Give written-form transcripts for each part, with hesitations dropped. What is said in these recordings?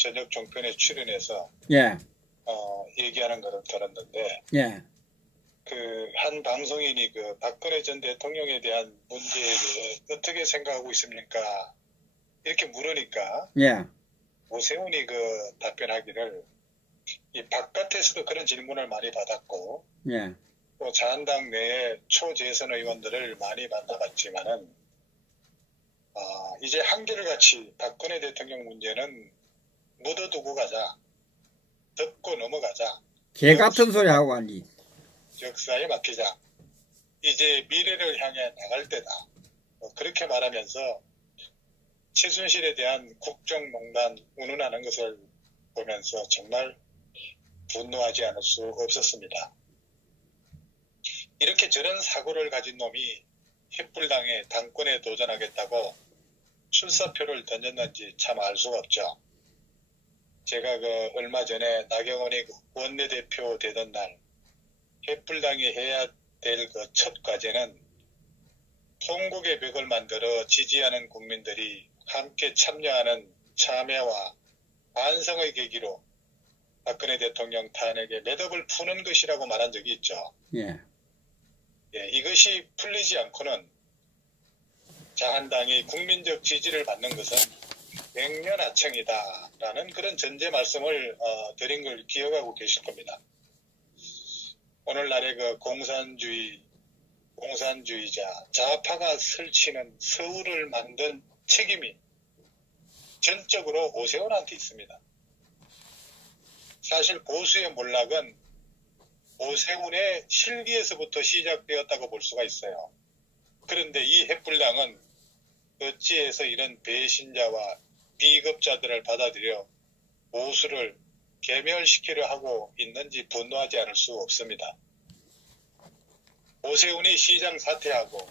저녁 종편에 출연해서 예. 얘기하는 거를 들었는데 예. 그 한 방송인이 그 박근혜 전 대통령에 대한 문제에 대해 어떻게 생각하고 있습니까? 이렇게 물으니까 예. 오세훈이 그 답변하기를 이 바깥에서도 그런 질문을 많이 받았고 예. 또 자한당 내에 초재선 의원들을 많이 만나봤지만은 이제 한결같이 박근혜 대통령 문제는 묻어두고 가자. 덮고 넘어가자. 개 같은 소리 하고 하니. 역사에 맡기자. 이제 미래를 향해 나갈 때다. 그렇게 말하면서 최순실에 대한 국정농단 운운하는 것을 보면서 정말 분노하지 않을 수 없었습니다. 이렇게 저런 사고를 가진 놈이 햇불당에 당권에 도전하겠다고 출사표를 던졌는지 참 알 수가 없죠. 제가 그 얼마 전에 나경원이 원내대표 되던 날 햇불당이 해야 될 그 첫 과제는 통곡의 벽을 만들어 지지하는 국민들이 함께 참여하는 참여와 반성의 계기로 박근혜 대통령 탄핵의 매듭을 푸는 것이라고 말한 적이 있죠. 예. 예, 이것이 풀리지 않고는 자한당이 국민적 지지를 받는 것은 맹년하청이다라는 그런 전제 말씀을 드린 걸 기억하고 계실 겁니다. 오늘날의 그 공산주의자, 좌파가 설치는 서울을 만든 책임이 전적으로 오세훈한테 있습니다. 사실 보수의 몰락은 오세훈의 실기에서부터 시작되었다고 볼 수가 있어요. 그런데 이 햇불당은 어찌해서 이런 배신자와 비겁자들을 받아들여 보수를 괴멸시키려 하고 있는지 분노하지 않을 수 없습니다. 오세훈이 시장 사퇴하고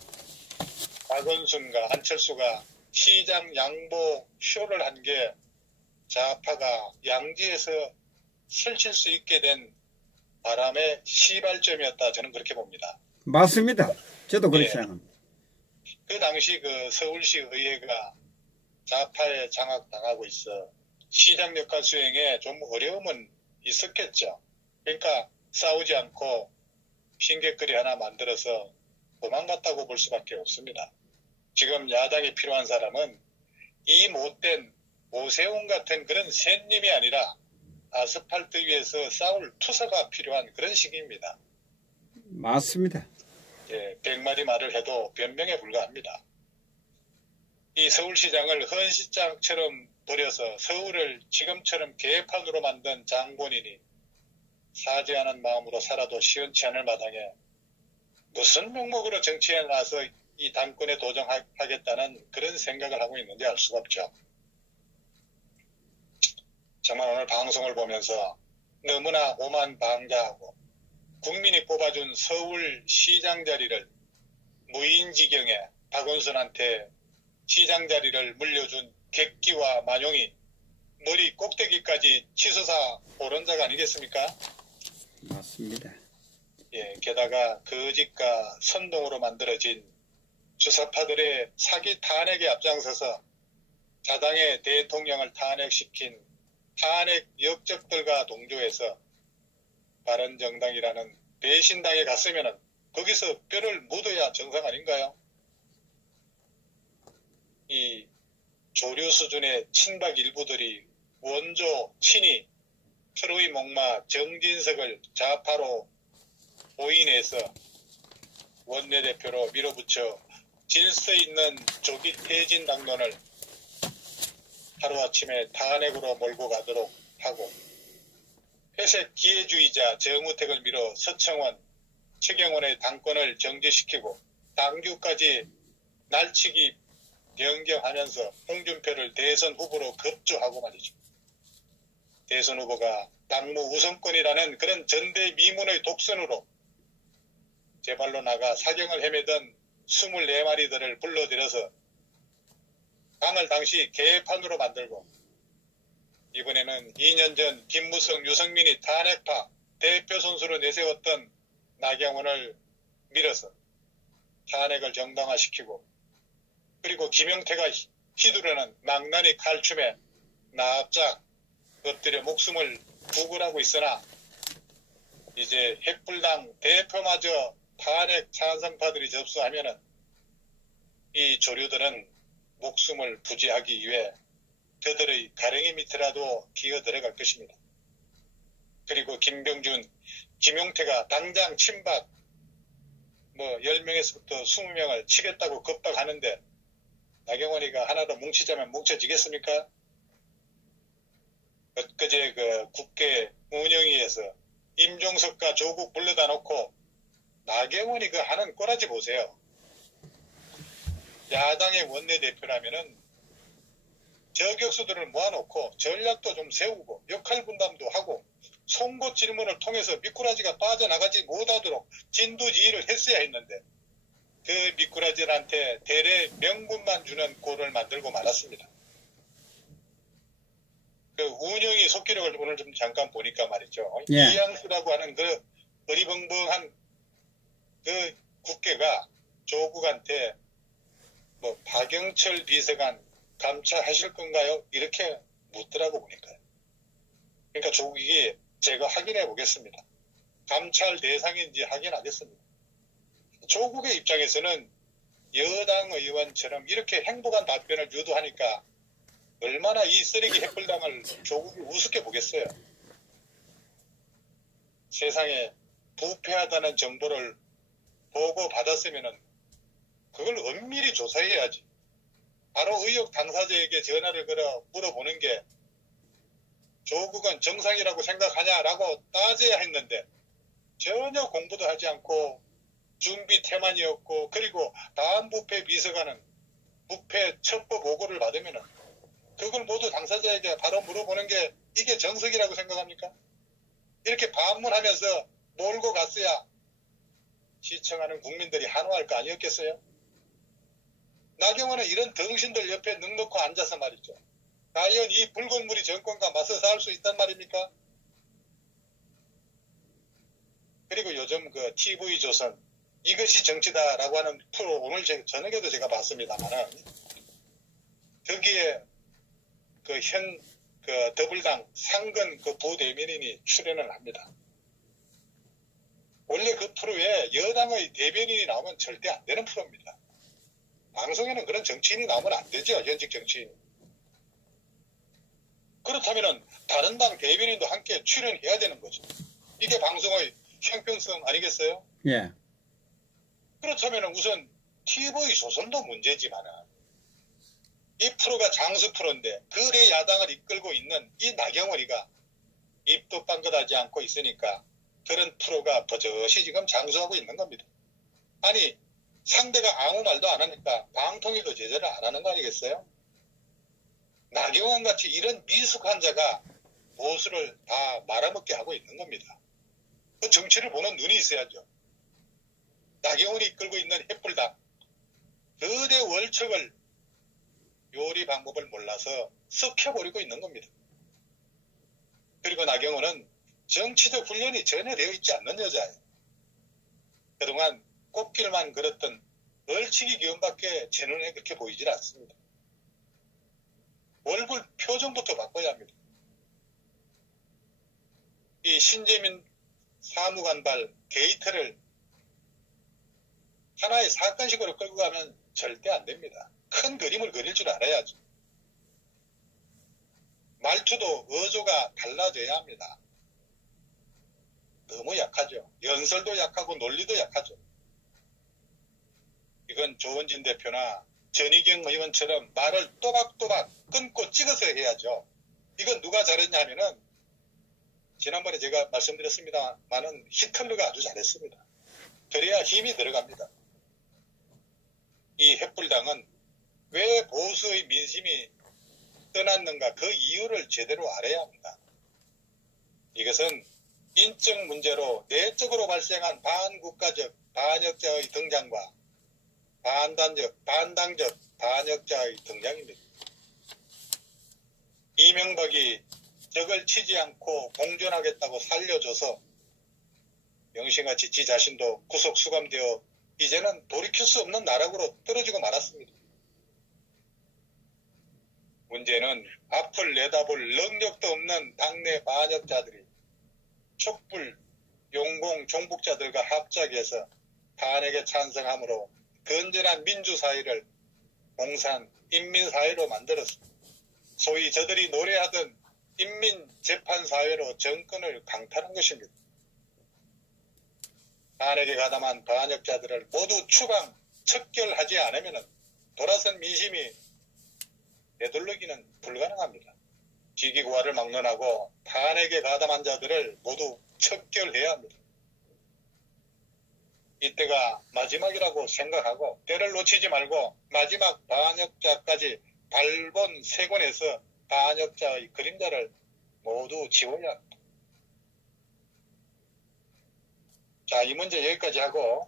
박원순과 안철수가 시장 양보 쇼를 한 게 좌파가 양지에서 설칠 수 있게 된 바람의 시발점이었다. 저는 그렇게 봅니다. 맞습니다. 저도 그렇게 예. 생각합니다. 그 당시 그 서울시 의회가 좌파에 장악당하고 있어 시장 역할 수행에 좀 어려움은 있었겠죠. 그러니까 싸우지 않고 핑계거리 하나 만들어서 도망갔다고 볼 수밖에 없습니다. 지금 야당이 필요한 사람은 이 못된 오세훈 같은 그런 샌님이 아니라 아스팔트 위에서 싸울 투사가 필요한 그런 시기입니다. 맞습니다. 예, 100마디 말을 해도 변명에 불과합니다. 이 서울시장을 헌시장처럼 버려서 서울을 지금처럼 개판으로 만든 장본인이 사죄하는 마음으로 살아도 시원치 않을 마당에 무슨 명목으로 정치에 나서 이 당권에 도전하겠다는 그런 생각을 하고 있는지 알 수가 없죠. 정말 오늘 방송을 보면서 너무나 오만방자하고 국민이 뽑아준 서울시장 자리를 무인지경에 박원순한테 시장 자리를 물려준 객기와 만용이 머리 꼭대기까지 치솟아 오른 자가 아니겠습니까? 맞습니다. 예, 게다가 거짓과 선동으로 만들어진 주사파들의 사기 탄핵에 앞장서서 자당의 대통령을 탄핵시킨 탄핵 역적들과 동조해서 바른정당이라는 배신당에 갔으면은 거기서 뼈를 묻어야 정상 아닌가요? 이 조류 수준의 친박 일부들이 원조 친이 트로이 목마 정진석을 좌파로 오인해서 원내대표로 밀어붙여 질서 있는 조기 퇴진 당론을 하루아침에 탄핵으로 몰고 가도록 하고 회색 기회주의자 정우택을 밀어 서청원, 최경원의 당권을 정지시키고 당규까지 날치기 변경하면서 홍준표를 대선 후보로 급조하고 말이죠. 대선 후보가 당무 우선권이라는 그런 전대미문의 독선으로 제발로 나가 사경을 헤매던 24마리들을 불러들여서 당을 당시 개판으로 만들고 이번에는 2년 전 김무성, 유승민이 탄핵파 대표 선수로 내세웠던 나경원을 밀어서 탄핵을 정당화시키고 그리고 김용태가 휘두르는 망나니 칼춤에 납작 엎드려 목숨을 구걸하고 있으나 이제 햇불당 대표마저 탄핵 찬성파들이 접수하면은 이 조류들은 목숨을 부지하기 위해 그들의 가랭이 밑에라도 기어 들어갈 것입니다. 그리고 김병준, 김용태가 당장 친박 10명에서부터 20명을 치겠다고 겁박하는데 나경원이가 하나도 뭉치자면 뭉쳐지겠습니까? 엊그제 그 국회 운영위에서 임종석과 조국 불러다 놓고 나경원이 그 하는 꼬라지 보세요. 야당의 원내대표라면은 저격수들을 모아놓고 전략도 좀 세우고 역할 분담도 하고 송곳 질문을 통해서 미꾸라지가 빠져나가지 못하도록 진두지휘를 했어야 했는데 그 미꾸라지들한테 대래 명분만 주는 꼴을 만들고 말았습니다. 그 운영이 속기록을 오늘 좀 잠깐 보니까 말이죠. 예. 이양수라고 하는 그 어리벙벙한 그 국회가 조국한테 박영철 비서관 감찰하실 건가요? 이렇게 묻더라고 보니까요. 그러니까 조국이 제가 확인해 보겠습니다. 감찰 대상인지 확인하겠습니다. 조국의 입장에서는 여당 의원처럼 이렇게 행복한 답변을 유도하니까 얼마나 이 쓰레기 햇불당을 조국이 우습게 보겠어요. 세상에 부패하다는 정보를 보고 받았으면은 그걸 엄밀히 조사해야지. 바로 의혹 당사자에게 전화를 걸어 물어보는 게 조국은 정상이라고 생각하냐라고 따져야 했는데 전혀 공부도 하지 않고 준비 태만이었고 그리고 다음 부패 비서관은 부패 첩보 보고를 받으면은 그걸 모두 당사자에게 바로 물어보는 게 이게 정석이라고 생각합니까? 이렇게 반문하면서 몰고 갔어야 시청하는 국민들이 한호할 거 아니었겠어요? 나경원은 이런 덩신들 옆에 넉넉히 앉아서 말이죠. 과연 이 붉은 물이 정권과 맞서 싸울 수 있단 말입니까? 그리고 요즘 그 TV조선 이것이 정치다라고 하는 프로 오늘 저녁에도 제가 봤습니다만은 거기에 그 더불당 상근 그 부대변인이 출연을 합니다. 원래 그 프로에 여당의 대변인이 나오면 절대 안 되는 프로입니다. 방송에는 그런 정치인이 나오면 안 되죠. 현직 정치인. 그렇다면 다른 당 대변인도 함께 출연해야 되는 거죠. 이게 방송의 형평성 아니겠어요? 예. 그렇다면 우선 TV조선도 문제지만은 이 프로가 장수 프로인데 그래 야당을 이끌고 있는 이 나경원이가 입도 빵긋하지 않고 있으니까 그런 프로가 버젓이 지금 장수하고 있는 겁니다. 아니 상대가 아무 말도 안 하니까 방통위도 제재를 안 하는 거 아니겠어요? 나경원 같이 이런 미숙한 자가 보수를 다 말아먹게 하고 있는 겁니다. 그 정치를 보는 눈이 있어야죠. 나경원이 이끌고 있는 햇불당 거대 월척을 요리 방법을 몰라서 썩혀버리고 있는 겁니다. 그리고 나경원은 정치적 훈련이 전혀 되어 있지 않는 여자예요. 그동안 꽃길만 걸었던 얼치기 기운밖에 제 눈에 그렇게 보이질 않습니다. 얼굴 표정부터 바꿔야 합니다. 이 신재민 사무관발 게이트를 하나의 사건식으로 끌고 가면 절대 안 됩니다. 큰 그림을 그릴 줄 알아야죠. 말투도 어조가 달라져야 합니다. 너무 약하죠. 연설도 약하고 논리도 약하죠. 이건 조원진 대표나 전희경 의원처럼 말을 또박또박 끊고 찍어서 해야죠. 이건 누가 잘했냐 하면은 지난번에 제가 말씀드렸습니다만은 히틀러가 아주 잘했습니다. 그래야 힘이 들어갑니다. 이 햇불당은 왜 보수의 민심이 떠났는가 그 이유를 제대로 알아야 합니다. 이것은 인적 문제로 내적으로 발생한 반국가적 반역자의 등장과 반당적 반역자의 등장입니다. 이명박이 적을 치지 않고 공존하겠다고 살려줘서 영신같이 지 자신도 구속 수감되어 이제는 돌이킬 수 없는 나락으로 떨어지고 말았습니다. 문제는 앞을 내다볼 능력도 없는 당내 반역자들이 촛불, 용공, 종북자들과 합작해서 탄핵에 찬성함으로 건전한 민주사회를 공산, 인민사회로 만들었습니다. 소위 저들이 노래하던 인민재판사회로 정권을 강탈한 것입니다. 탄핵에 가담한 반역자들을 모두 추방, 척결하지 않으면 돌아선 민심이 되돌리기는 불가능합니다. 지기고화를 막론하고 탄핵에 가담한 자들을 모두 척결해야 합니다. 이때가 마지막이라고 생각하고 때를 놓치지 말고 마지막 반역자까지 발본 세권에서 반역자의 그림자를 모두 지워야 합니다. 자, 이 문제 여기까지 하고